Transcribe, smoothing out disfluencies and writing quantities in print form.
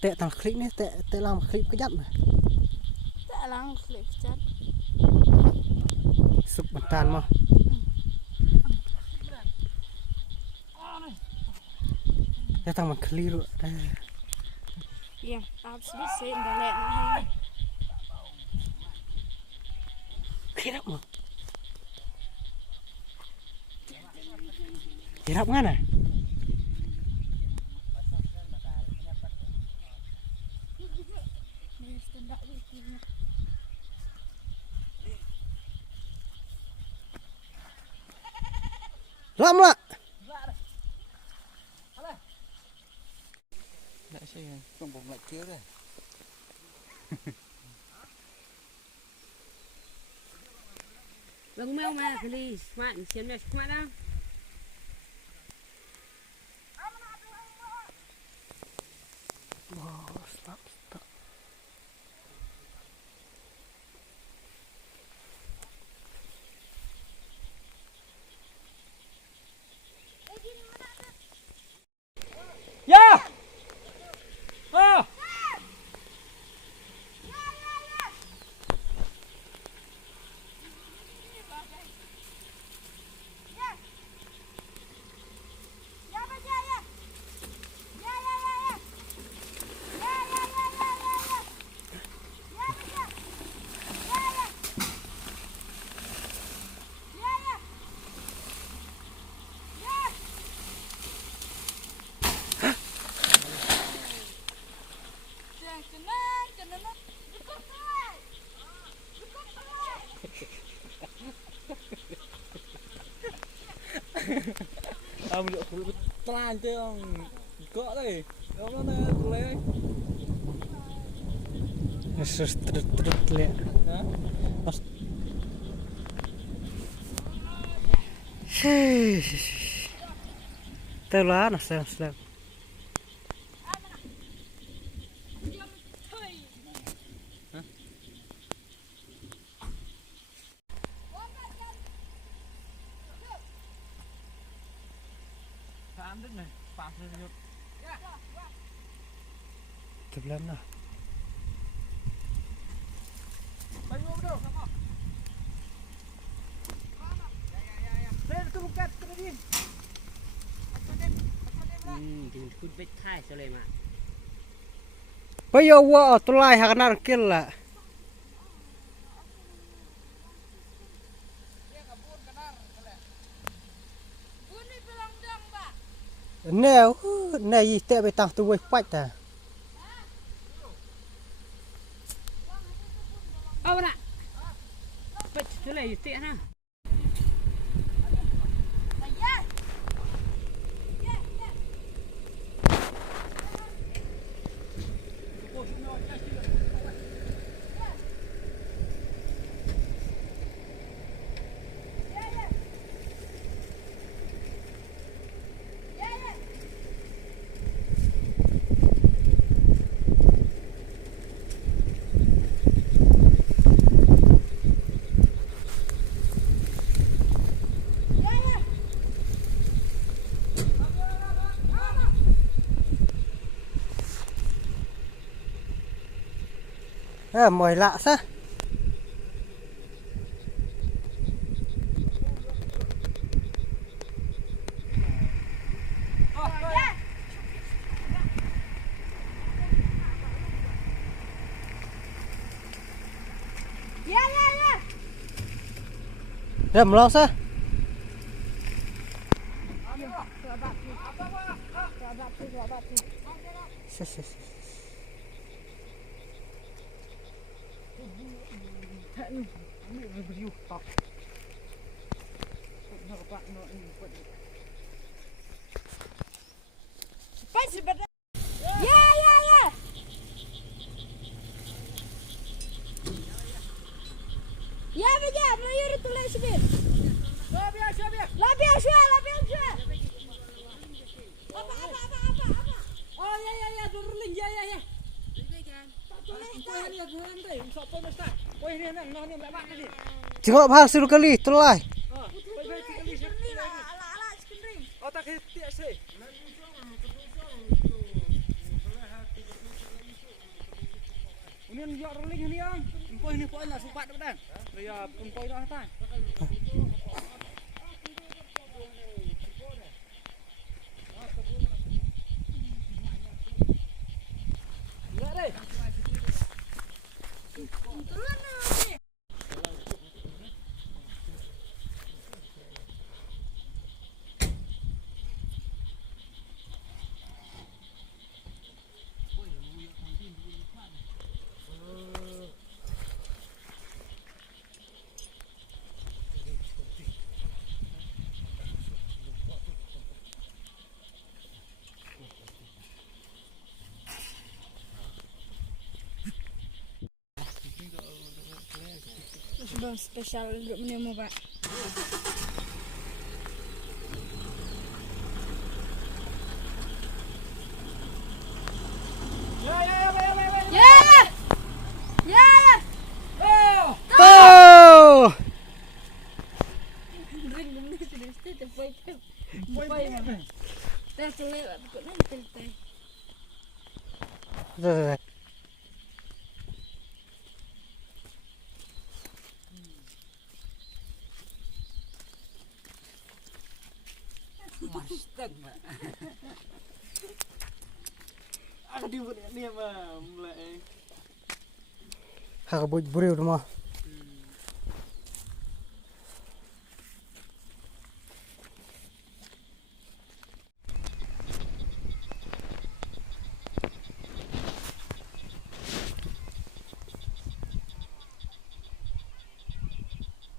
tệ thằng clip này tệ làm clip cái dắt này tệ làm clip chất sụp bật tàn mà cái thằng mình clip rồi đây yeah tao sẽ biết xem đã lẹ nó hay khi đó mà khi đó ngay này lắm ạ lại xe không bụng lại kia rồi Lông mèo mà cái đi mạnh xem này mạnh đâu stop. yeah à ông được plan chứ ông cỡ đây ông nó lấy Strut lẹ tao lá nó xem phán đất này phán rồi chụp lắm nào bay vô đâu lên cái bục cát cái đi thìคุณไปถ่ายซะเลยมา bây giờ qua tôi lại hàng nào kia là nè này gì tệ bị tao tôi quay quạch àเอาล่ะไปซะเลยเตะนะ mồi lạ sao rầm lo sao Ya beja, melayur tulis sebir. Labia shua. Apa. Oh ya, durling ya. Tengok bahal suruh kali tu lah. มันยอดลิงนี่อ่ะปอยนี่ปอยน่ะสุปัดได้เลยอ่ะคุณปอยน่ะตายเยอะเลย Bang special duduk menemu pak. Ya. Oh! Ring bumi sudah stay boy. Boy mana? Dah selewat kau nanti teh. Rồi. Aku di mana ni mah mulai. Hak buriu rumah.